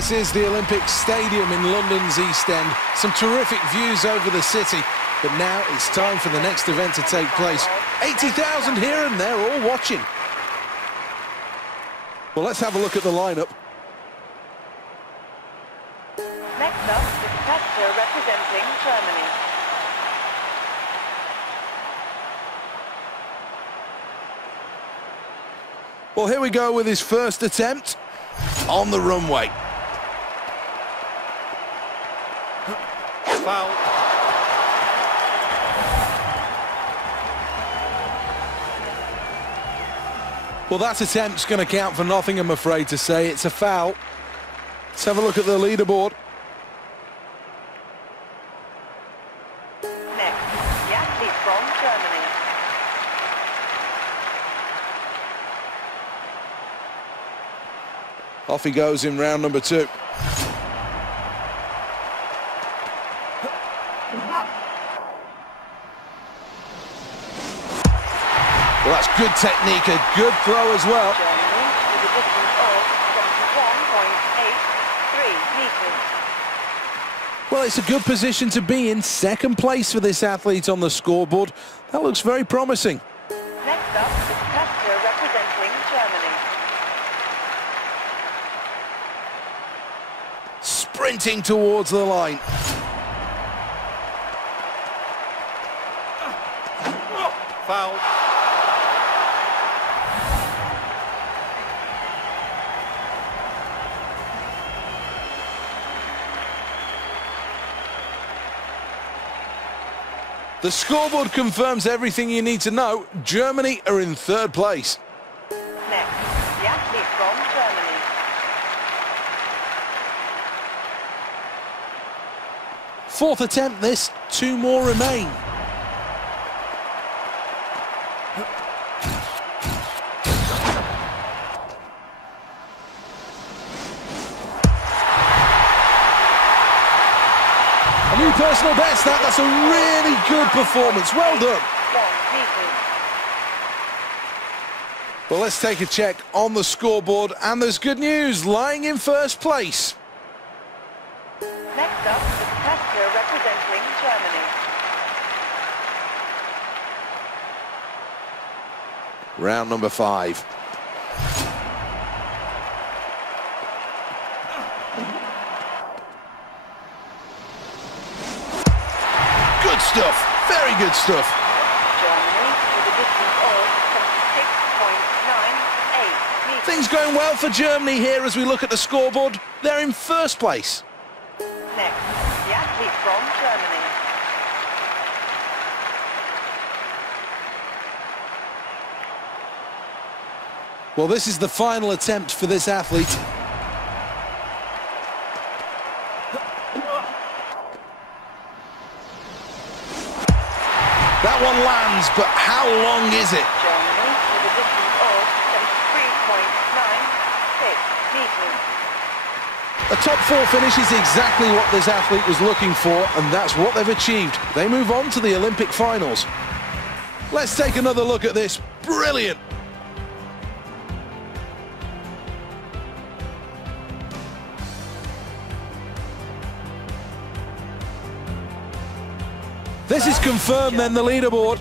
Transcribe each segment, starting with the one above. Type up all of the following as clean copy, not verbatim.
This is the Olympic Stadium in London's East End. Some terrific views over the city. But now it's time for the next event to take place. 80,000 here and they're all watching. Well, let's have a look at the lineup. Next up, the competitor representing Germany. Well, here we go with his first attempt on the runway. Foul. Well, that attempt's going to count for nothing, I'm afraid to say. It's a foul. Let's have a look at the leaderboard. Next, the athlete from Germany. Off he goes in round number 2. Well, that's good technique, a good throw as well. Germany with a distance of 71.83 meters. Well, it's a good position to be in. Second place for this athlete on the scoreboard. That looks very promising. Next up, the competitor representing Germany. Sprinting towards the line. Foul. The scoreboard confirms everything you need to know. Germany are in third place. Next, the athlete from Germany. Fourth attempt this, 2 more remain. A new personal best, that's a really good performance. Well done. 1 meters. Well, let's take a check on the scoreboard, and there's good news, lying in first place. Next up, the competitor representing Germany. Round number 5. Good stuff, very good stuff. Germany with a distance of 76.98 meters. Things going well for Germany here as we look at the scoreboard. They're in first place. Next, the athlete from Germany. Well, this is the final attempt for this athlete. That one lands, but how long is it? Germany with a distance of 73.96 meters. A top 4 finish is exactly what this athlete was looking for, and that's what they've achieved. They move on to the Olympic finals. Let's take another look at this. Brilliant. This is confirmed then, the leaderboard.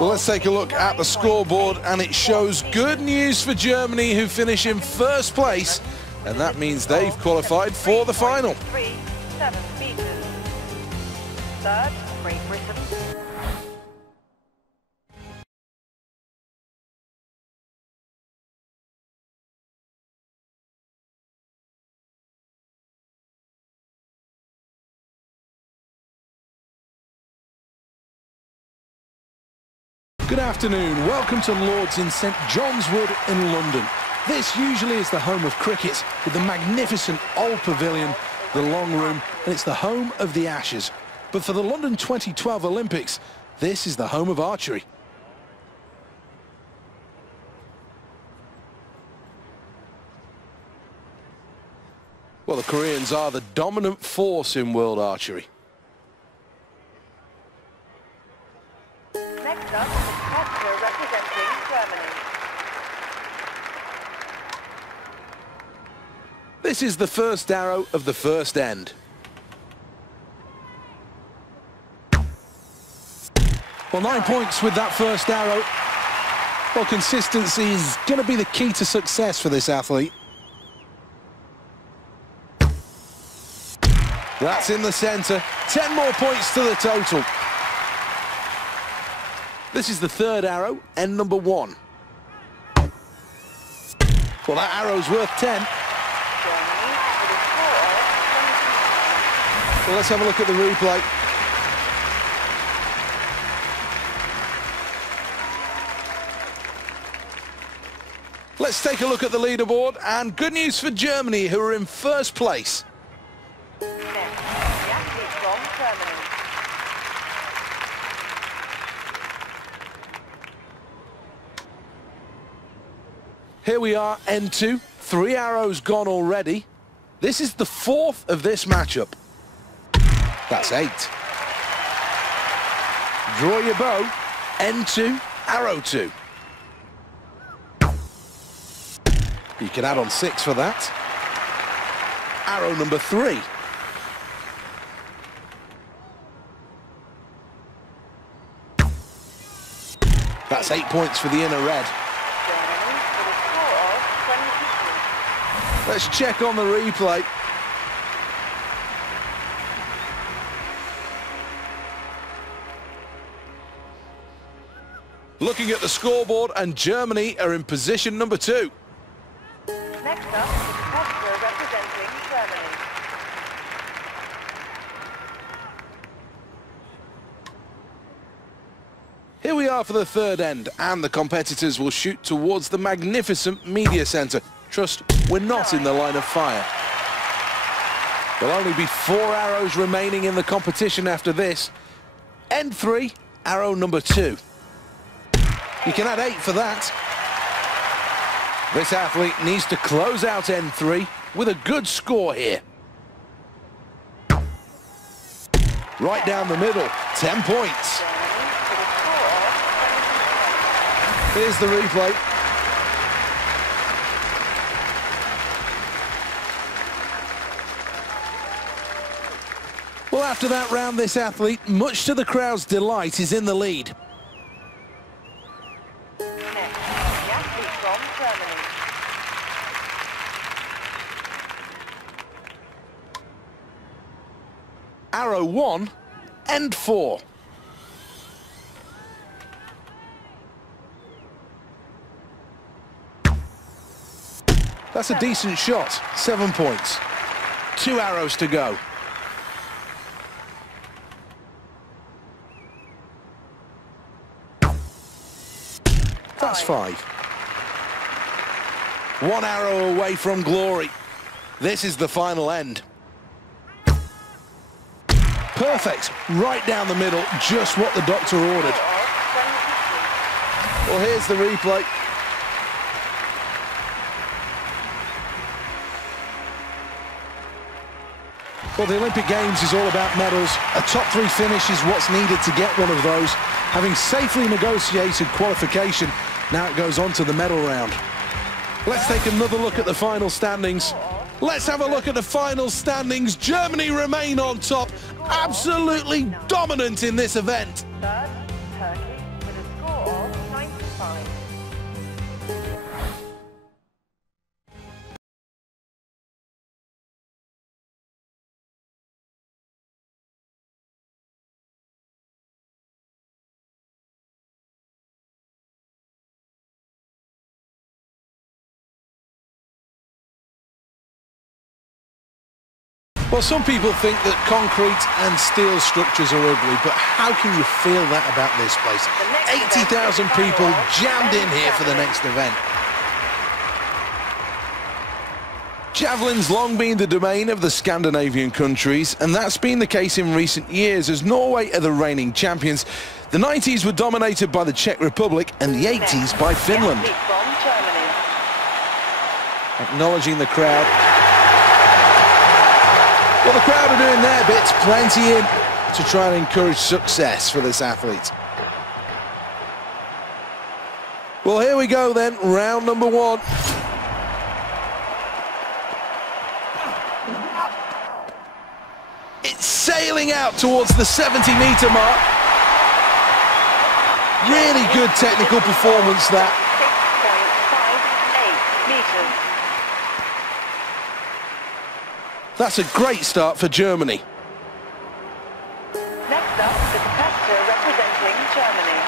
Well, let's take a look at the scoreboard, and it shows good news for Germany, who finish in first place, and that means they've qualified for the final. 37 meters. Third, Great Britain. Good afternoon, welcome to Lord's in St John's Wood in London. This usually is the home of cricket, with the magnificent old pavilion, the long room, and it's the home of the Ashes. But for the London 2012 Olympics, this is the home of archery. Well, the Koreans are the dominant force in world archery. Next up, the competitor representing Germany. This is the first arrow of the first end. Well, 9 points with that first arrow. Well, consistency is going to be the key to success for this athlete. That's in the centre. 10 more points to the total. This is the third arrow, end number 1. Well, that arrow's worth 10. Well, let's have a look at the replay. Let's take a look at the leaderboard, and good news for Germany, who are in first place. Here we are, end 2. 3 arrows gone already. This is the 4th of this matchup. That's 8. Draw your bow. End 2, arrow 2. You can add on 6 for that. Arrow number 3. That's 8 points for the inner red. Let's check on the replay. Looking at the scoreboard, and Germany are in position number 2. Next up, the competitor representing Germany. Here we are for the third end, and the competitors will shoot towards the magnificent media centre. Trust, we're not in the line of fire. There'll only be 4 arrows remaining in the competition after this. End 3, arrow number 2. You can add 8 for that. This athlete needs to close out end 3 with a good score here. Right down the middle, 10 points. Here's the replay. Well, after that round, this athlete, much to the crowd's delight, is in the lead. Arrow 1, end 4. That's a decent shot, 7 points. 2 arrows to go. That's 5. 1 arrow away from glory. This is the final end. Perfect, right down the middle, just what the doctor ordered. Well, here's the replay. Well, the Olympic Games is all about medals. A top 3 finish is what's needed to get one of those. Having safely negotiated qualification, now it goes on to the medal round. Let's take another look at the final standings. Let's have a look at the final standings. Germany remain on top, absolutely dominant in this event. Third, Turkey with a score of 95. Well, some people think that concrete and steel structures are ugly, but how can you feel that about this place? 80,000 people jammed in here for the next event. Javelin's long been the domain of the Scandinavian countries, and that's been the case in recent years, as Norway are the reigning champions. The 90s were dominated by the Czech Republic and the 80s by Finland. Acknowledging the crowd. Well, the crowd are doing their bits, plenty in, to try and encourage success for this athlete. Well, here we go then, round number 1. sailing out towards the 70-meter mark. Really good technical performance that. 6.58 meters. That's a great start for Germany. Next up, the competitor representing Germany.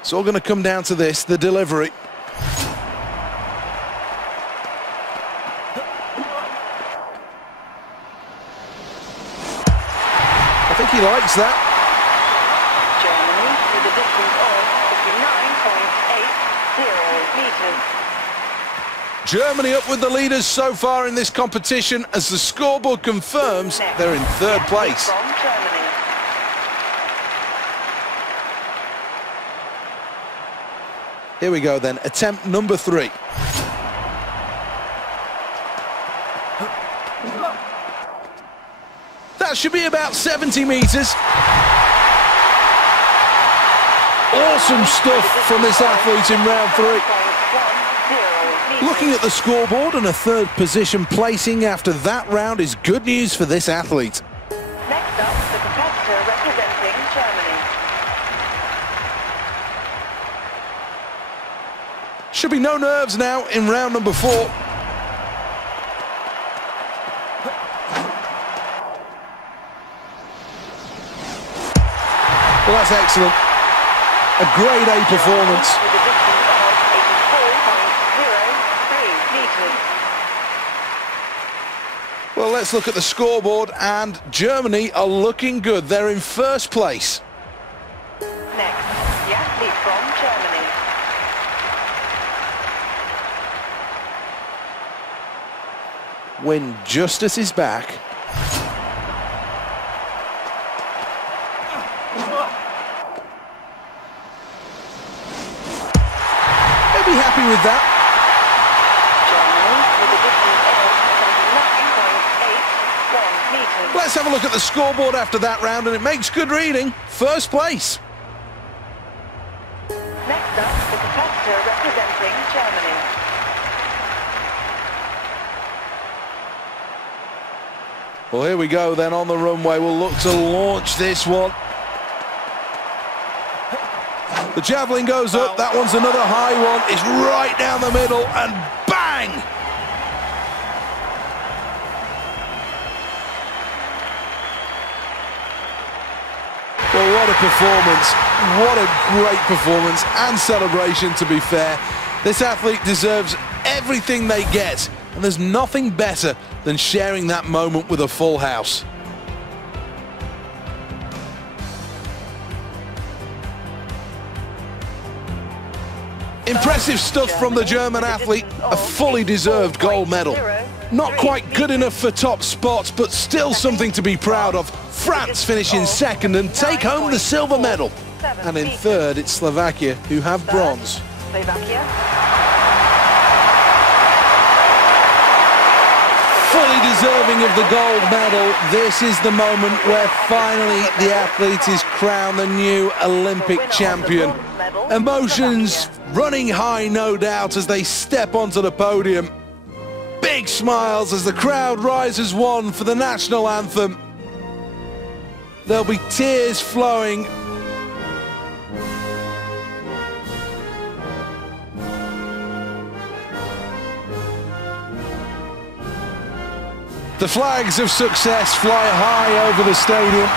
It's all going to come down to this, the delivery. I think he likes that. Germany with a distance of 59.80 meters. Germany up with the leaders so far in this competition as the scoreboard confirms they're in third place. From Germany. Here we go then, attempt number 3. That should be about 70 meters. Awesome stuff from this athlete in round 3. Looking at the scoreboard, and a third position placing after that round is good news for this athlete. Next up, the competitor representing Germany. Should be no nerves now in round number 4. Well, that's excellent. A grade A performance. With a distance of 84.03 meters. Well, let's look at the scoreboard, and Germany are looking good. They're in first place. Next, the athlete from Germany. When justice is back. They'll be happy with that. Germany with a distance of 79.81 meters. Let's have a look at the scoreboard after that round, and it makes good reading. First place. Next up, the competitor representing Germany. Well, here we go then on the runway. We'll look to launch this one. The javelin goes up. That one's another high one. It's right down the middle, and bang! Well, what a performance. What a great performance and celebration, to be fair. This athlete deserves everything they get, and there's nothing better than sharing that moment with a full house. Impressive stuff from the German athlete, a fully deserved gold medal. Not quite good enough for top spots, but still something to be proud of. France finish in second and take home the silver medal. And in third, it's Slovakia, who have bronze. Slovakia. Fully deserving of the gold medal. This is the moment where finally the athlete is crowned the new Olympic champion. Emotions running high, no doubt, as they step onto the podium. Big smiles as the crowd rises one for the national anthem. There'll be tears flowing. The flags of success fly high over the stadium.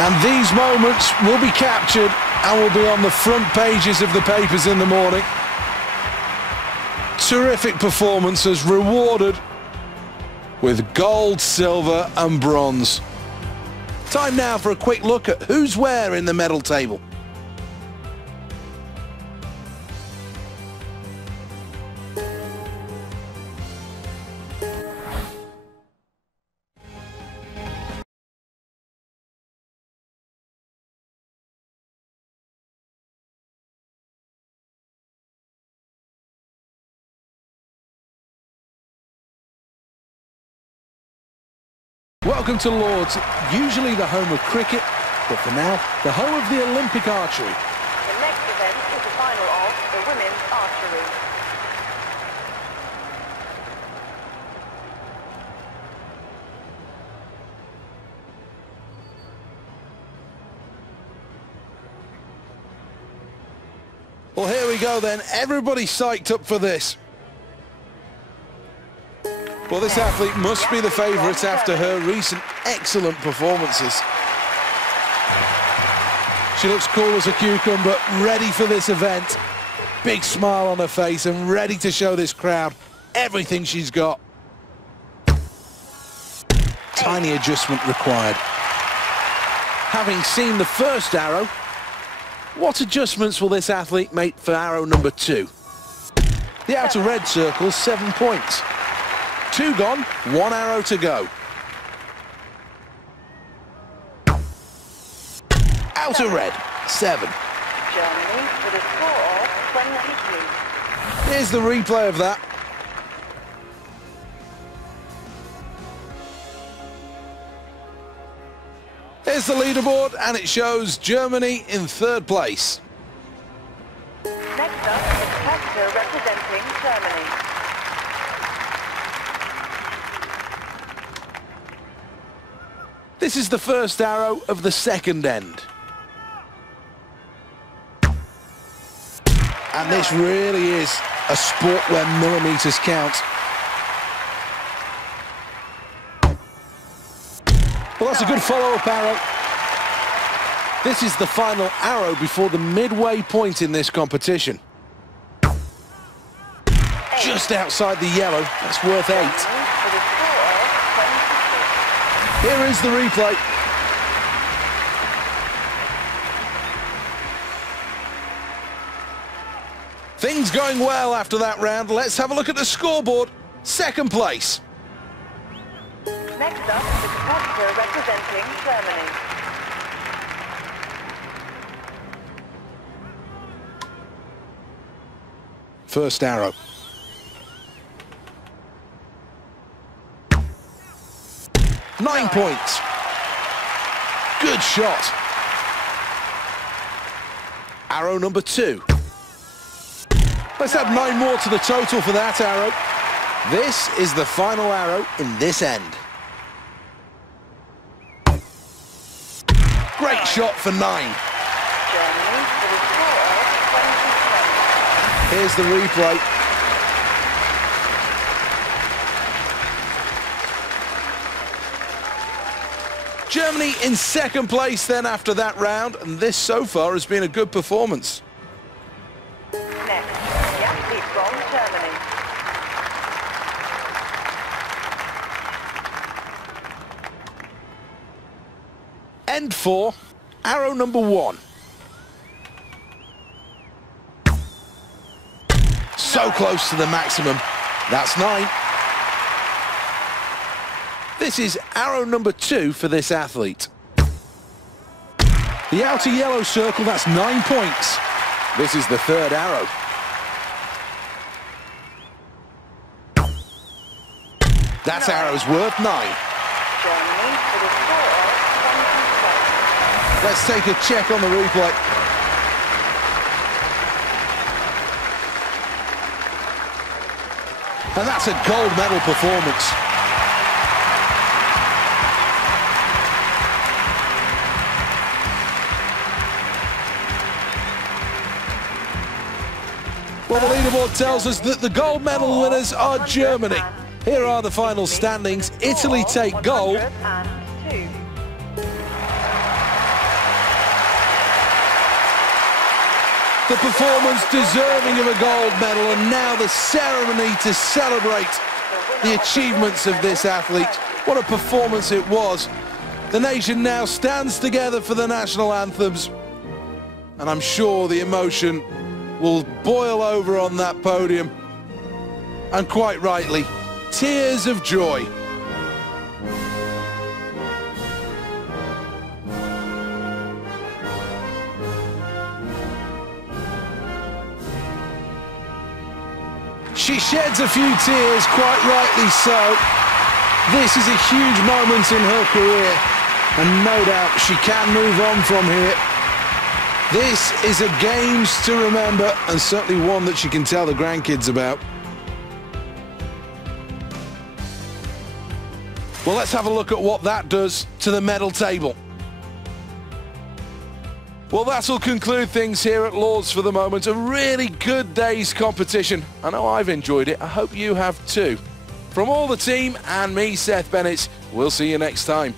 And these moments will be captured and will be on the front pages of the papers in the morning. Terrific performances rewarded with gold, silver and bronze. Time now for a quick look at who's where in the medal table. Welcome to Lord's, usually the home of cricket, but for now, the home of the Olympic archery. The next event is the final Well, here we go then. Everybody psyched up for this. Well, this athlete must be the favourite after her recent excellent performances. She looks cool as a cucumber, ready for this event. Big smile on her face and ready to show this crowd everything she's got. Tiny adjustment required. Having seen the first arrow, what adjustments will this athlete make for arrow number 2? The outer red circle, 7 points. 2 gone, 1 arrow to go. Outer red, 7. Germany with a score of 22. Here's the replay of that. Here's the leaderboard, and it shows Germany in 3rd place. Next up is Hector representing Germany. This is the first arrow of the second end. And this really is a sport where millimetres count. Well, that's a good follow-up arrow. This is the final arrow before the midway point in this competition. Just outside the yellow, that's worth 8. With a score of 26. Here is the replay. Things going well after that round. Let's have a look at the scoreboard. 2nd place. Next up is the competitor representing Germany. First arrow. Nine points. Good shot. Arrow number 2. Let's add 9 more to the total for that arrow. This is the final arrow in this end. Great shot for 9. Germany with a score of 27. Here's the replay. Germany in 2nd place then after that round, and this so far has been a good performance. Next, the athlete from Germany. End 4, arrow number 1. So close to the maximum. That's 9. This is arrow number 2 for this athlete. The outer yellow circle, that's 9 points. This is the 3rd arrow. That arrow's worth 9. Germany with a score of 27. Let's take a check on the replay. And that's a gold medal performance. Well, the leaderboard tells us that the gold medal winners are Germany. Here are the final standings. Italy take gold. 102. The performance deserving of a gold medal, and now the ceremony to celebrate the achievements of this athlete. What a performance it was. The nation now stands together for the national anthems, and I'm sure the emotion will boil over on that podium, and quite rightly, tears of joy. She sheds a few tears, quite rightly so. This is a huge moment in her career, and no doubt she can move on from here. This is a Games to remember, and certainly one that she can tell the grandkids about. Well, let's have a look at what that does to the medal table. Well, that'll conclude things here at Lord's for the moment. A really good day's competition. I know I've enjoyed it. I hope you have too. From all the team and me, Seth Bennett, we'll see you next time.